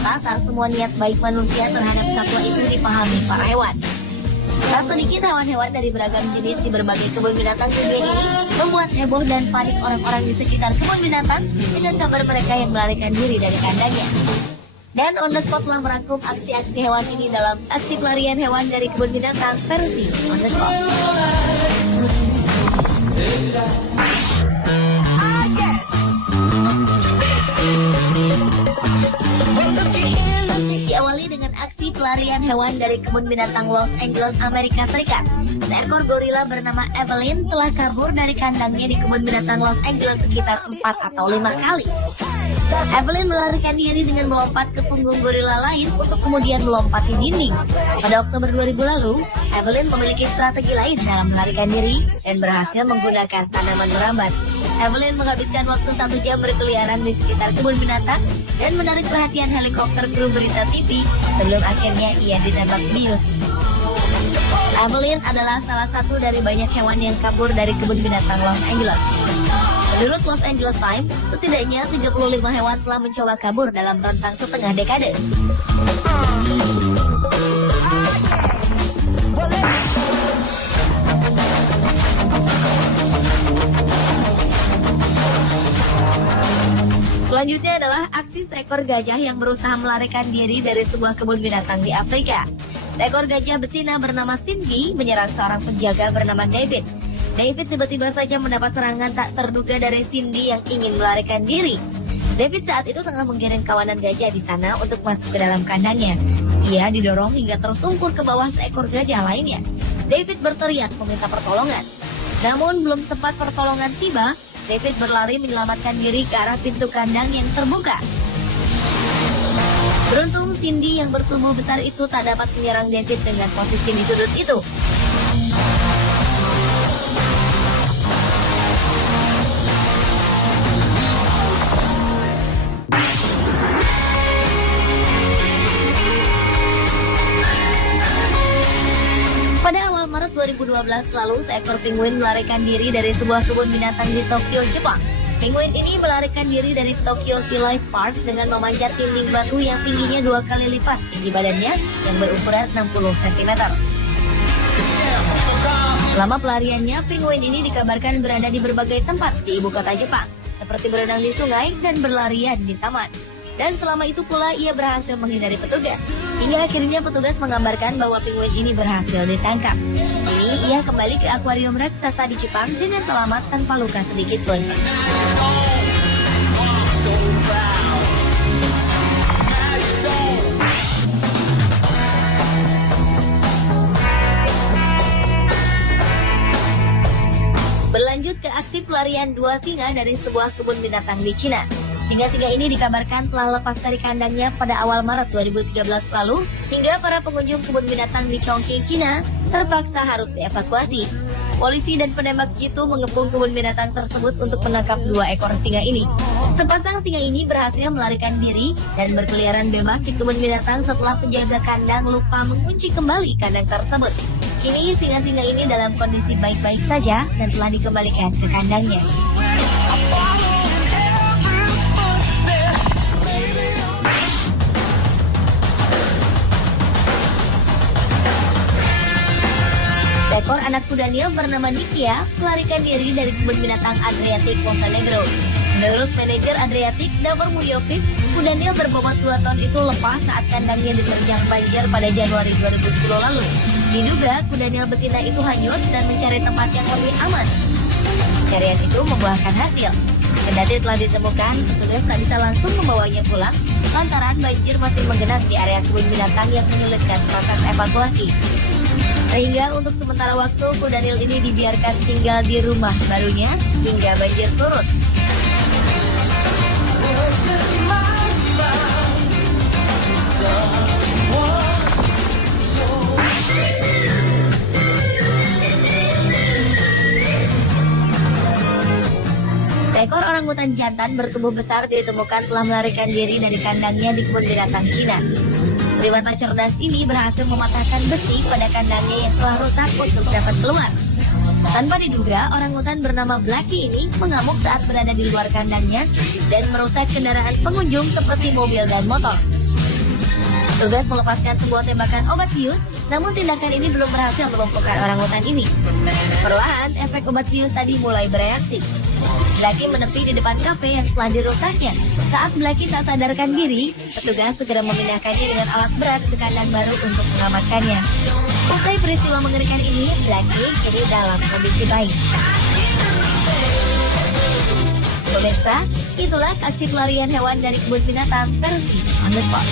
Ternyata tak semua niat baik manusia terhadap satwa itu dipahami para hewan. Tak sedikit hewan-hewan dari beragam jenis di berbagai kebun binatang dunia ini membuat heboh dan panik orang-orang di sekitar kebun binatang dengan kabar mereka yang melarikan diri dari kandangnya. Dan On The Spot telah merangkum aksi-aksi hewan ini dalam aksi pelarian hewan dari kebun binatang versi On The Spot. Diawali dengan aksi pelarian hewan dari kebun binatang Los Angeles, Amerika Serikat. Seekor gorila bernama Evelyn telah kabur dari kandangnya di kebun binatang Los Angeles sekitar 4 atau 5 kali. Evelyn melarikan diri dengan melompat ke punggung gorila lain untuk kemudian melompati dinding. Pada Oktober 2000 lalu, Evelyn memiliki strategi lain dalam melarikan diri dan berhasil menggunakan tanaman merambat. Evelyn menghabiskan waktu 1 jam berkeliaran di sekitar kebun binatang dan menarik perhatian helikopter kru berita TV sebelum akhirnya ia ditembak bius. Evelyn adalah salah satu dari banyak hewan yang kabur dari kebun binatang Los Angeles. Menurut Los Angeles Times, setidaknya 35 hewan telah mencoba kabur dalam rentang setengah dekade. Selanjutnya adalah aksi seekor gajah yang berusaha melarikan diri dari sebuah kebun binatang di Afrika. Seekor gajah betina bernama Cindy menyerang seorang penjaga bernama David. David tiba-tiba saja mendapat serangan tak terduga dari Cindy yang ingin melarikan diri. David saat itu tengah menggiring kawanan gajah di sana untuk masuk ke dalam kandangnya. Ia didorong hingga tersungkur ke bawah seekor gajah lainnya. David berteriak meminta pertolongan. Namun belum sempat pertolongan tiba, David berlari menyelamatkan diri ke arah pintu kandang yang terbuka. Beruntung Cindy yang bertubuh besar itu tak dapat menyerang David dengan posisi di sudut itu. Pada awal Maret 2012 lalu, seekor penguin melarikan diri dari sebuah kebun binatang di Tokyo, Jepang. Penguin ini melarikan diri dari Tokyo Sea Life Park dengan memanjat dinding batu yang tingginya 2 kali lipat tinggi badannya yang berukuran 60 cm. Selama pelariannya, penguin ini dikabarkan berada di berbagai tempat di ibu kota Jepang, seperti berenang di sungai dan berlarian di taman. Dan selama itu pula ia berhasil menghindari petugas. Hingga akhirnya petugas mengabarkan bahwa penguin ini berhasil ditangkap. Kini ia kembali ke akuarium raksasa di Jepang dengan selamat tanpa luka sedikit pun. Berlanjut ke aksi pelarian 2 singa dari sebuah kebun binatang di Cina. Singa-singa ini dikabarkan telah lepas dari kandangnya pada awal Maret 2013 lalu, hingga para pengunjung kebun binatang di Chongqing, Cina, terpaksa harus dievakuasi. Polisi dan penembak jitu mengepung kebun binatang tersebut untuk menangkap 2 ekor singa ini. Sepasang singa ini berhasil melarikan diri dan berkeliaran bebas di kebun binatang setelah penjaga kandang lupa mengunci kembali kandang tersebut. Kini singa-singa ini dalam kondisi baik-baik saja dan telah dikembalikan ke kandangnya. Seekor anak kuda Nil bernama Nikia melarikan diri dari kebun binatang Adriatic Montenegro. Menurut manajer Adriatic, Davor Mujovic, kuda Nil berbobot 2 ton itu lepas saat kandangnya diterjang banjir pada Januari 2010 lalu. Diduga kuda Nil betina itu hanyut dan mencari tempat yang lebih aman. Pencarian itu membuahkan hasil. Kendati telah ditemukan, petugas tak bisa langsung membawanya pulang lantaran banjir masih menggenang di area kebun binatang yang menyulitkan proses evakuasi. Sehingga untuk sementara waktu kuda Nil ini dibiarkan tinggal di rumah barunya hingga banjir surut. Seekor orangutan jantan bertubuh besar ditemukan telah melarikan diri dari kandangnya di kebun binatang Cina. Primata cerdas ini berhasil mematahkan besi pada kandangnya yang telah rusak untuk dapat keluar. Tanpa diduga, orangutan bernama Blackie ini mengamuk saat berada di luar kandangnya dan merusak kendaraan pengunjung seperti mobil dan motor. Petugas melepaskan sebuah tembakan obat bius, namun tindakan ini belum berhasil melumpuhkan orangutan ini. Perlahan, efek obat bius tadi mulai bereaksi. Blacky menepi di depan kafe yang telah dirusaknya. Saat Blacky tak sadarkan diri, petugas segera memindahkannya dengan alat berat ke kandang baru untuk mengamankannya. Usai peristiwa mengerikan ini, Blacky kini dalam kondisi baik. Pemirsa, itulah aksi pelarian hewan dari kebun binatang versi On The Spot.